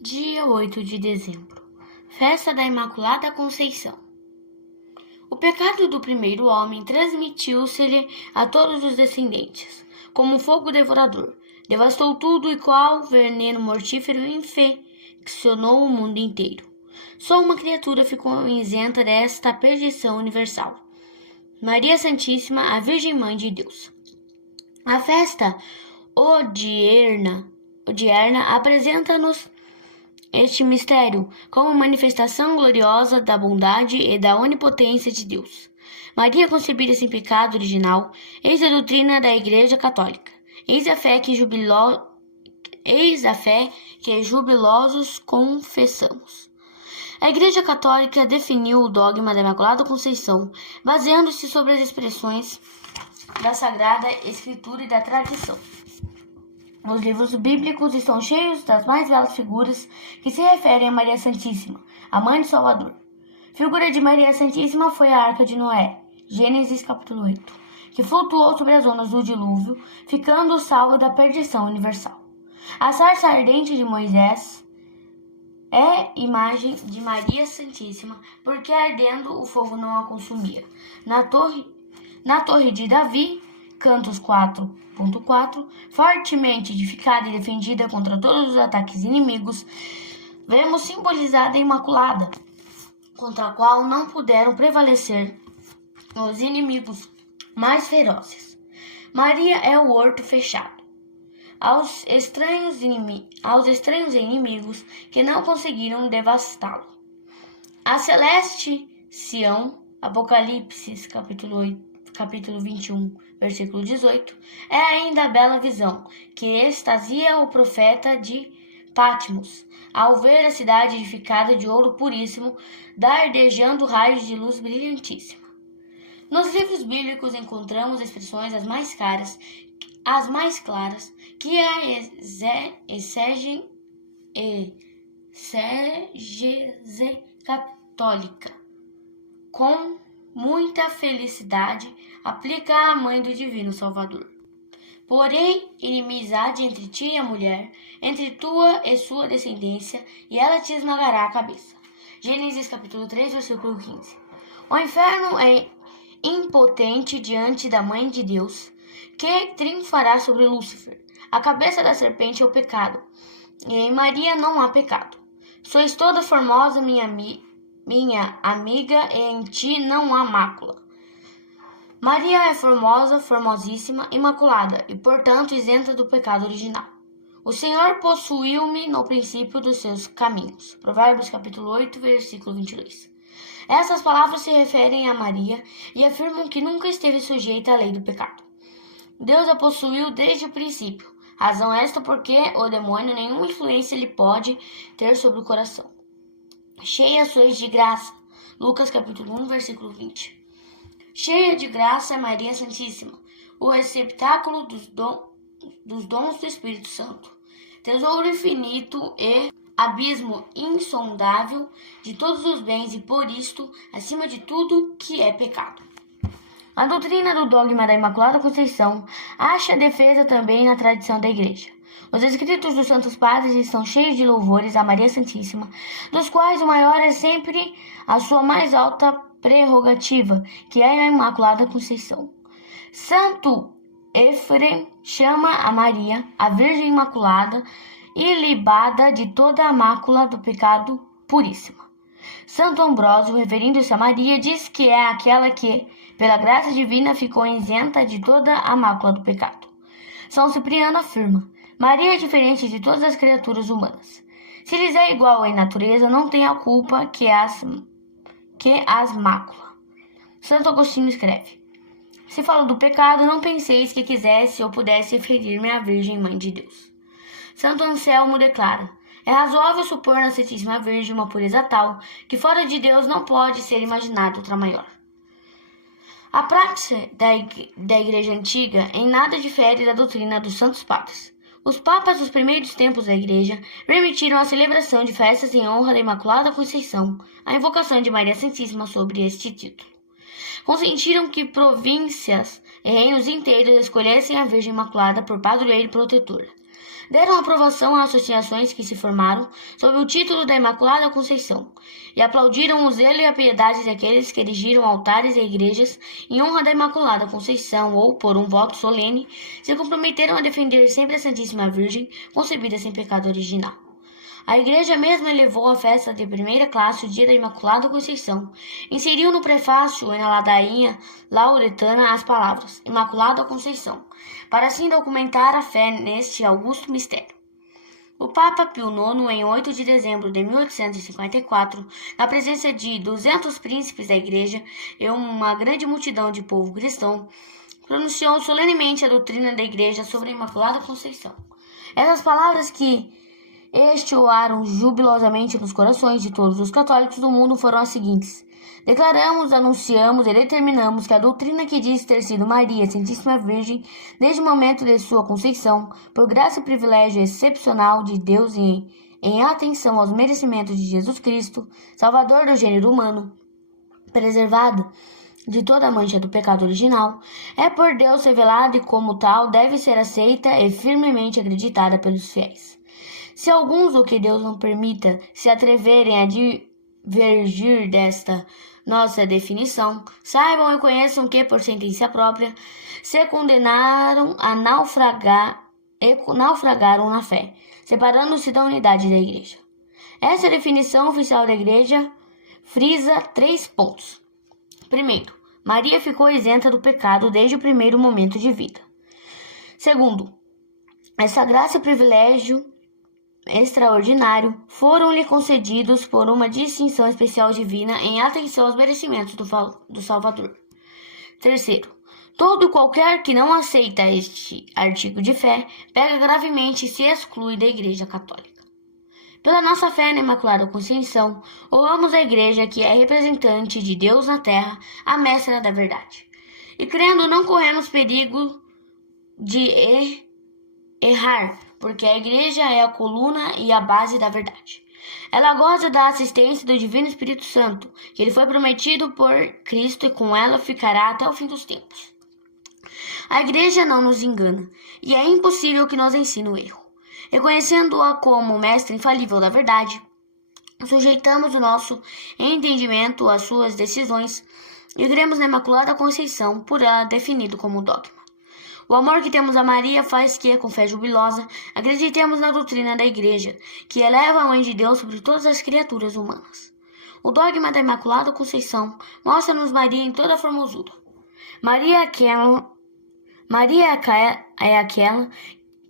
Dia 8 de dezembro, Festa da Imaculada Conceição. O pecado do primeiro homem transmitiu-se-lhe a todos os descendentes, como um fogo devorador. Devastou tudo e qual veneno mortífero infeccionou o mundo inteiro. Só uma criatura ficou isenta desta perdição universal. Maria Santíssima, a Virgem Mãe de Deus. A festa odierna apresenta-nos este mistério como manifestação gloriosa da bondade e da onipotência de Deus. Maria concebida sem pecado original, eis a doutrina da Igreja Católica. Eis a fé que jubilosos confessamos. A Igreja Católica definiu o dogma da Imaculada Conceição, baseando-se sobre as expressões da Sagrada Escritura e da tradição. Os livros bíblicos estão cheios das mais belas figuras que se referem a Maria Santíssima, a Mãe do Salvador. Figura de Maria Santíssima foi a Arca de Noé, Gênesis capítulo 8, que flutuou sobre as ondas do dilúvio, ficando salva da perdição universal. A sarça ardente de Moisés é imagem de Maria Santíssima, porque ardendo o fogo não a consumia. Na torre de Davi, Cantos 4.4, fortemente edificada e defendida contra todos os ataques inimigos, vemos simbolizada a Imaculada, contra a qual não puderam prevalecer os inimigos mais ferozes. Maria é o horto fechado aos estranhos inimigos que não conseguiram devastá-lo. A celeste Sião, Apocalipse capítulo 21, versículo 18, é ainda a bela visão que extasia o profeta de Patmos, ao ver a cidade edificada de ouro puríssimo, dardejando raios de luz brilhantíssima. Nos livros bíblicos encontramos expressões as mais claras, que a exegese católica, com muita felicidade, aplica à Mãe do Divino Salvador. Porém, inimizade entre ti e a mulher, entre tua e sua descendência, e ela te esmagará a cabeça. Gênesis capítulo 3, versículo 15. O inferno é impotente diante da Mãe de Deus, que triunfará sobre Lúcifer. A cabeça da serpente é o pecado, e em Maria não há pecado. Sois toda formosa, minha amiga, e em ti não há mácula. Maria é formosa, formosíssima, imaculada, e portanto isenta do pecado original. O Senhor possuiu-me no princípio dos seus caminhos. Provérbios capítulo 8, versículo 22. Essas palavras se referem a Maria e afirmam que nunca esteve sujeita à lei do pecado. Deus a possuiu desde o princípio. Razão esta porque o demônio nenhuma influência lhe pode ter sobre o coração. Cheia sois de graça. Lucas capítulo 1, versículo 20. Cheia de graça é Maria Santíssima, o receptáculo dos dons do Espírito Santo, tesouro infinito e abismo insondável de todos os bens e por isto, acima de tudo que é pecado. A doutrina do dogma da Imaculada Conceição acha defesa também na tradição da Igreja. Os escritos dos Santos Padres estão cheios de louvores a Maria Santíssima, dos quais o maior é sempre a sua mais alta prerrogativa, que é a Imaculada Conceição. Santo Éfrem chama a Maria, a Virgem Imaculada, ilibada de toda a mácula do pecado puríssima. Santo Ambrósio, referindo-se a Maria, diz que é aquela que, pela graça divina, ficou isenta de toda a mácula do pecado. São Cipriano afirma: Maria é diferente de todas as criaturas humanas. Se lhes é igual em natureza, não tem a culpa que as mácula. Santo Agostinho escreve: se falo do pecado, não penseis que quisesse ou pudesse referir-me à Virgem Mãe de Deus. Santo Anselmo declara: é razoável supor na Santíssima Virgem uma pureza tal, que fora de Deus não pode ser imaginada outra maior. A prática da Igreja Antiga em nada difere da doutrina dos Santos Padres. Os papas dos primeiros tempos da Igreja permitiram a celebração de festas em honra da Imaculada Conceição, a invocação de Maria Santíssima sobre este título. Consentiram que províncias e reinos inteiros escolhessem a Virgem Imaculada por padroeira e protetora. Deram aprovação a associações que se formaram sob o título da Imaculada Conceição e aplaudiram o zelo e a piedade daqueles que erigiram altares e igrejas em honra da Imaculada Conceição ou, por um voto solene, se comprometeram a defender sempre a Santíssima Virgem, concebida sem pecado original. A Igreja mesma elevou a festa de primeira classe o dia da Imaculada Conceição. Inseriu no prefácio e na ladainha lauretana as palavras Imaculada Conceição, para assim documentar a fé neste augusto mistério. O Papa Pio IX, em 8 de dezembro de 1854, na presença de 200 príncipes da Igreja e uma grande multidão de povo cristão, pronunciou solenemente a doutrina da Igreja sobre a Imaculada Conceição. Essas palavras que ecoaram jubilosamente nos corações de todos os católicos do mundo foram as seguintes: declaramos, anunciamos e determinamos que a doutrina que diz ter sido Maria, Santíssima Virgem, desde o momento de sua conceição, por graça e privilégio excepcional de Deus e em atenção aos merecimentos de Jesus Cristo, Salvador do gênero humano, preservado de toda mancha do pecado original, é por Deus revelada e como tal deve ser aceita e firmemente acreditada pelos fiéis. Se alguns, o que Deus não permita, se atreverem a divergir desta nossa definição, saibam e conheçam que, por sentença própria, se condenaram a naufragaram na fé, separando-se da unidade da Igreja. Essa definição oficial da Igreja frisa 3 pontos. Primeiro, Maria ficou isenta do pecado desde o primeiro momento de vida. Segundo, essa graça e privilégio extraordinário foram-lhe concedidos por uma distinção especial divina em atenção aos merecimentos do Salvador. Terceiro, todo e qualquer que não aceita este artigo de fé pega gravemente e se exclui da Igreja Católica. Pela nossa fé na Imaculada Conceição, honramos a Igreja que é representante de Deus na terra, a mestra da verdade. E crendo, não corremos perigo de errar, porque a Igreja é a coluna e a base da verdade. Ela goza da assistência do Divino Espírito Santo, que lhe foi prometido por Cristo e com ela ficará até o fim dos tempos. A Igreja não nos engana, e é impossível que nos ensine o erro. Reconhecendo-a como mestre infalível da verdade, sujeitamos o nosso entendimento às suas decisões e cremos na Imaculada Conceição, por ela definido como dogma. O amor que temos a Maria faz que, com fé jubilosa, acreditemos na doutrina da Igreja, que eleva a Mãe de Deus sobre todas as criaturas humanas. O dogma da Imaculada Conceição mostra-nos Maria em toda a formosura. Maria é aquela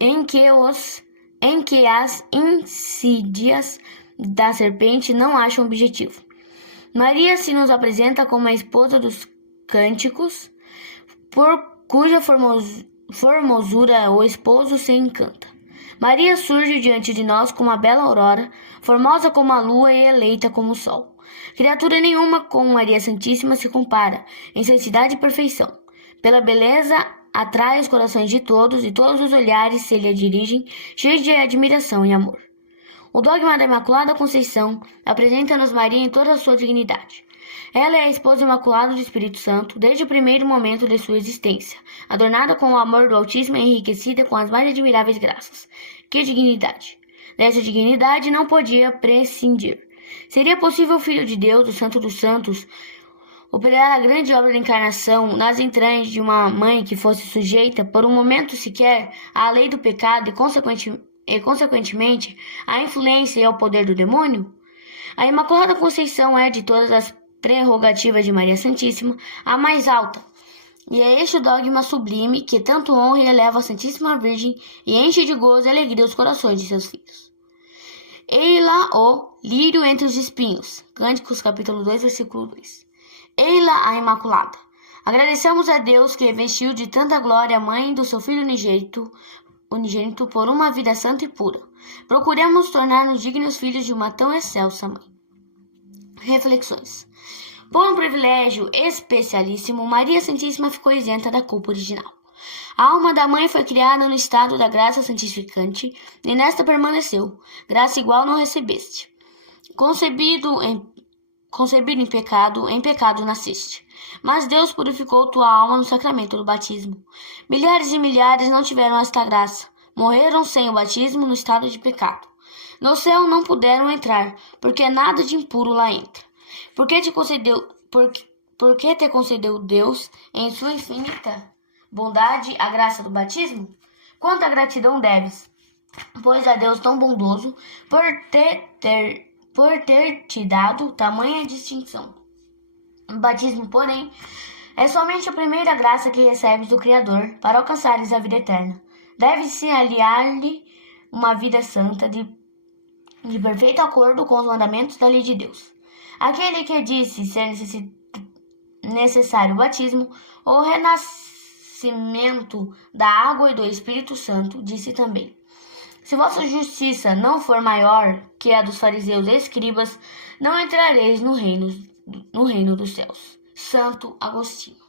em que as insídias da serpente não acham objetivo. Maria se nos apresenta como a esposa dos cânticos, por cuja formosura o esposo se encanta. Maria surge diante de nós como a bela aurora, formosa como a lua e eleita como o sol. Criatura nenhuma com Maria Santíssima se compara, em santidade e perfeição. Pela beleza, atrai os corações de todos e todos os olhares se lhe dirigem, cheios de admiração e amor. O dogma da Imaculada Conceição apresenta-nos Maria em toda a sua dignidade. Ela é a esposa imaculada do Espírito Santo desde o primeiro momento de sua existência, adornada com o amor do Altíssimo e enriquecida com as mais admiráveis graças. Que dignidade! Dessa dignidade não podia prescindir. Seria possível o Filho de Deus, o Santo dos Santos, operar a grande obra da encarnação nas entranhas de uma mãe que fosse sujeita, por um momento sequer, à lei do pecado e, consequentemente, à influência e ao poder do demônio? A Imaculada Conceição é, de todas as prerrogativas de Maria Santíssima, a mais alta. E é este o dogma sublime que tanto honra e eleva a Santíssima Virgem e enche de gozo e alegria os corações de seus filhos. Ei-la, o lírio entre os espinhos. Cânticos, capítulo 2, versículo 2. Ei-la, a Imaculada. Agradecemos a Deus que revestiu de tanta glória a mãe do seu Filho unigênito por uma vida santa e pura. Procuremos tornar-nos dignos filhos de uma tão excelsa mãe. Reflexões. Por um privilégio especialíssimo, Maria Santíssima ficou isenta da culpa original. A alma da mãe foi criada no estado da graça santificante e nesta permaneceu. Graça igual não recebeste. Concebido em pecado nasceste. Mas Deus purificou tua alma no sacramento do batismo. Milhares e milhares não tiveram esta graça. morreram sem o batismo no estado de pecado. No céu não puderam entrar, porque nada de impuro lá entra. Por que te concedeu Deus, em sua infinita bondade, a graça do batismo? Quanta gratidão deves, pois a Deus tão bondoso, por ter te dado tamanha distinção. O batismo, porém, é somente a primeira graça que recebes do Criador para alcançares a vida eterna. Deve-se aliar-lhe uma vida santa de perfeito acordo com os mandamentos da lei de Deus. Aquele que disse ser necessário o batismo, o renascimento da água e do Espírito Santo, disse também: se vossa justiça não for maior que a dos fariseus e escribas, não entrareis no reino dos céus. Santo Agostinho.